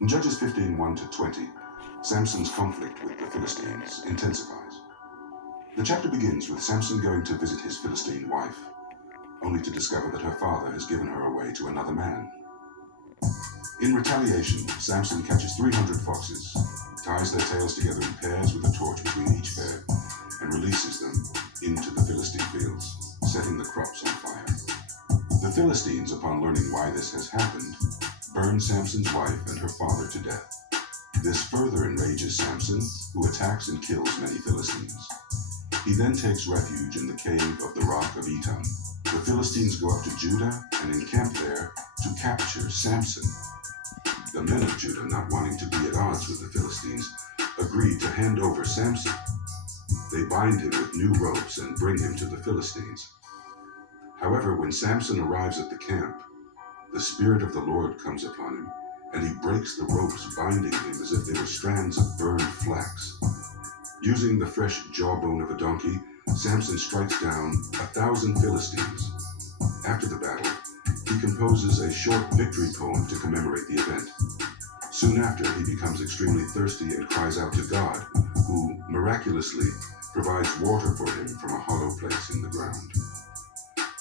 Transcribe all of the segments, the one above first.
In Judges 15:1-20, Samson's conflict with the Philistines intensifies. The chapter begins with Samson going to visit his Philistine wife, only to discover that her father has given her away to another man. In retaliation, Samson catches 300 foxes, ties their tails together in pairs with a torch between each pair, and releases them into the Philistine fields, setting the crops on fire. The Philistines, upon learning why this has happened, burn Samson's wife and her father to death. This further enrages Samson, who attacks and kills many Philistines. He then takes refuge in the cave of the rock of Etam. The Philistines go up to Judah and encamp there to capture Samson. The men of Judah, not wanting to be at odds with the Philistines, agree to hand over Samson. They bind him with new ropes and bring him to the Philistines. However, when Samson arrives at the camp, the Spirit of the Lord comes upon him, and he breaks the ropes binding him as if they were strands of burned flax. Using the fresh jawbone of a donkey, Samson strikes down 1,000 Philistines. After the battle, he composes a short victory poem to commemorate the event. Soon after, he becomes extremely thirsty and cries out to God, who miraculously provides water for him from a hollow place in the ground.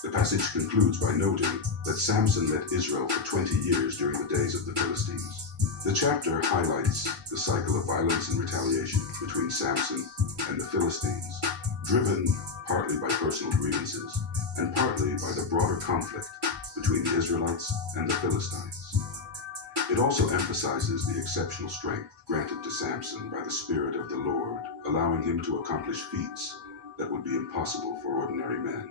The passage concludes by noting that Samson led Israel for 20 years during the days of the Philistines. The chapter highlights the cycle of violence and retaliation between Samson and the Philistines, driven partly by personal grievances and partly by the broader conflict between the Israelites and the Philistines. It also emphasizes the exceptional strength granted to Samson by the Spirit of the Lord, allowing him to accomplish feats that would be impossible for ordinary men.